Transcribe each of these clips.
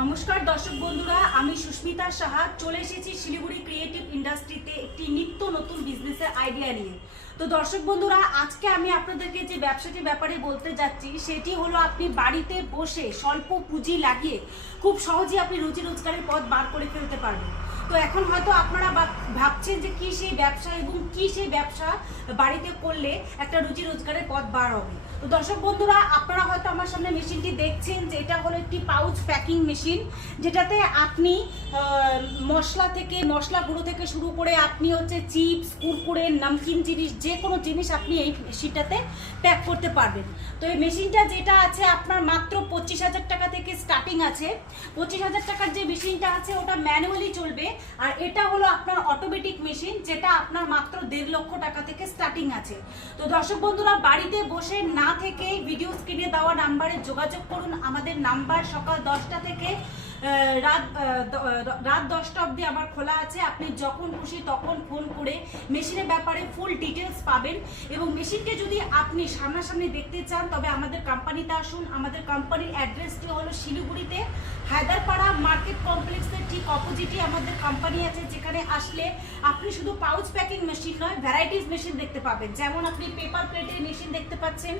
নমস্কার দর্শক বন্ধুরা, আমি সুস্মিতা সাহা চলে এসেছি শিলিগুড়ি ক্রিয়েটিভ ইন্ডাস্ট্রিতে একটি নিত্য নতুন বিজনেসের আইডিয়া নিয়ে। তো দর্শক বন্ধুরা, আজকে আমি আপনাদেরকে যে ব্যবসাটির ব্যাপারে বলতে যাচ্ছি সেটি হলো আপনি বাড়িতে বসে স্বল্প পুঁজি লাগিয়ে খুব সহজেই আপনি রুজি রোজগারের পথ বার করে ফেলতে পারবেন। তো এখন হয়তো আপনারা ভাবছেন যে কি সেই ব্যবসা এবং কি সেই ব্যবসা বাড়িতে করলে একটা রুজি রোজগারের পথ বার হবে। তো দর্শক বন্ধুরা, আপনারা হয়তো আমার সামনে মেশিনটি দেখছেন যে এটা হলো একটি পাউচ প্যাকিং মেশিন, যেটাতে আপনি মশলা গুঁড়ো থেকে শুরু করে আপনি চিপস, কুরকুরে, নামকিন জিনিস, যে কোনো জিনিস আপনি এই মেশিনটাতে প্যাক করতে পারবেন। তো এই মেশিনটা যেটা আছে আপনার মাত্র 25,000 টাকা থেকে স্টার্টিং আছে। 25,000 টাকার যে মেশিনটা আছে ওটা ম্যানুয়ালি চলবে, আর এটা হলো আপনার অটোমেটিক মেশিন, যেটা আপনার মাত্র 1.5 লক্ষ টাকা থেকে স্টার্টিং আছে। তো দর্শক বন্ধুরা, বাড়িতে বসে না থেকে ভিডিও স্ক্রিনে দেওয়া নাম্বারে যোগাযোগ করুন। আমাদের নাম্বার সকাল 10টা থেকে রাত 10টা অবধি আমার খোলা আছে। আপনি যখন খুশি তখন ফোন করে মেশিনের ব্যাপারে ফুল ডিটেলস পাবেন। এবং মেশিনকে যদি আপনি সামনাসামনি দেখতে চান তবে আমাদের কোম্পানিতে আসুন। আমাদের কোম্পানির অ্যাড্রেসটি হলো শিলিগুড়িতে হায়দারপাড়া মার্কেট কমপ্লেক্সের ঠিক অপোজিটে আমাদের কোম্পানি আছে, যেখানে আসলে আপনি শুধু পাউচ প্যাকিং মেশিন নয়, ভ্যারাইটিস মেশিন দেখতে পাবেন। যেমন আপনি পেপার প্লেটের মেশিন দেখতে পাচ্ছেন,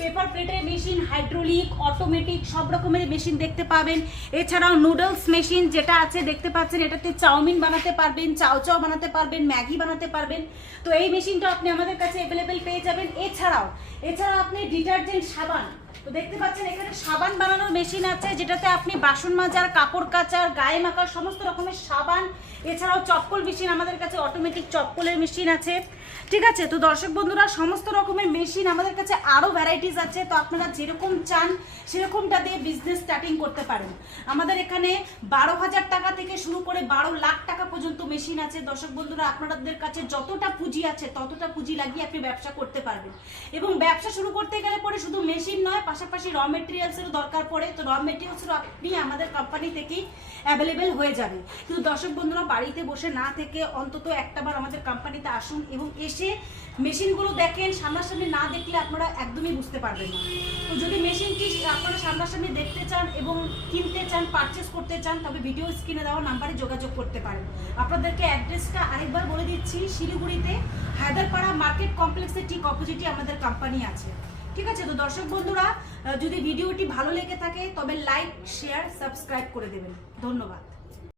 পেপার প্লেটের মেশিন, হাইড্রোলিক, অটোমেটিক সব রকমের মেশিন দেখতে পাবেন। এছাড়াও নুডলস মেশিন যেটা আছে দেখতে পাচ্ছেন, এটাতে চাউমিন বানাতে পারবেন, চাও বানাতে পারবেন, ম্যাগি বানাতে পারবেন। তো এই মেশিনটা আপনি আমাদের কাছে অ্যাভেলেবেল পেয়ে যাবেন। এছাড়াও আপনি ডিটারজেন্ট, সাবান, তো দেখতে পাচ্ছেন এখানে সাবান বানানোর মেশিন আছে, যেটাতে আপনি বাসন মাজার, কাপড় কাচার, গায়ে মাখার সমস্ত রকমের সাবান। এছাড়াও চপ্পল মেশিন আমাদের কাছে অটোমেটিক চপ্পলের মেশিন আছে। ঠিক আছে, তো দর্শক বন্ধুরা, সমস্ত রকমের মেশিন আমাদের কাছে আরও ভ্যারাইটিস আছে। তো আপনারা যেরকম চান সেরকমটা দিয়ে বিজনেস স্টার্টিং করতে পারেন। আমাদের এখানে 12,000 টাকা থেকে শুরু করে 12 লাখ টাকা পর্যন্ত মেশিন আছে। দর্শক বন্ধুরা, আপনাদের কাছে যতটা পুঁজি আছে ততটা পুঁজি লাগিয়ে আপনি ব্যবসা করতে পারবেন। এবং ব্যবসা শুরু করতে গেলে পরে শুধু মেশিন নয়, পাশাপাশি র মেটেরিয়ালসেরও দরকার পড়ে। তো র মেটেরিয়ালসেরও আপনি আমাদের কোম্পানি থেকেই অ্যাভেলেবেল হয়ে যাবে। কিন্তু দর্শক বন্ধুরা, বাড়িতে বসে না থেকে অন্তত একটাবার আমাদের কোম্পানিতে আসুন এবং এসে মেশিনগুলো দেখেন। সামনাসামনি না দেখলে আপনারা একদমই বুঝতে পারবেন না। তো যদি মেশিনটি আপনারা সামনাসামনি দেখতে চান এবং কিনতে চান, পারচেস করতে চান, তবে ভিডিও স্ক্রিনে দেওয়া নাম্বারে যোগাযোগ করতে পারেন। আপনাদেরকে অ্যাড্রেসটা আরেকবার বলে দিচ্ছি, শিলিগুড়িতে হায়দারপাড়া মার্কেট কমপ্লেক্সের ঠিক অপোজিটে আমাদের কোম্পানি আছে। ঠিক আছে, তো দর্শক বন্ধুরা, যদি ভিডিওটি ভালো লেগে থাকে তবে লাইক, শেয়ার, সাবস্ক্রাইব করে দেবেন। ধন্যবাদ।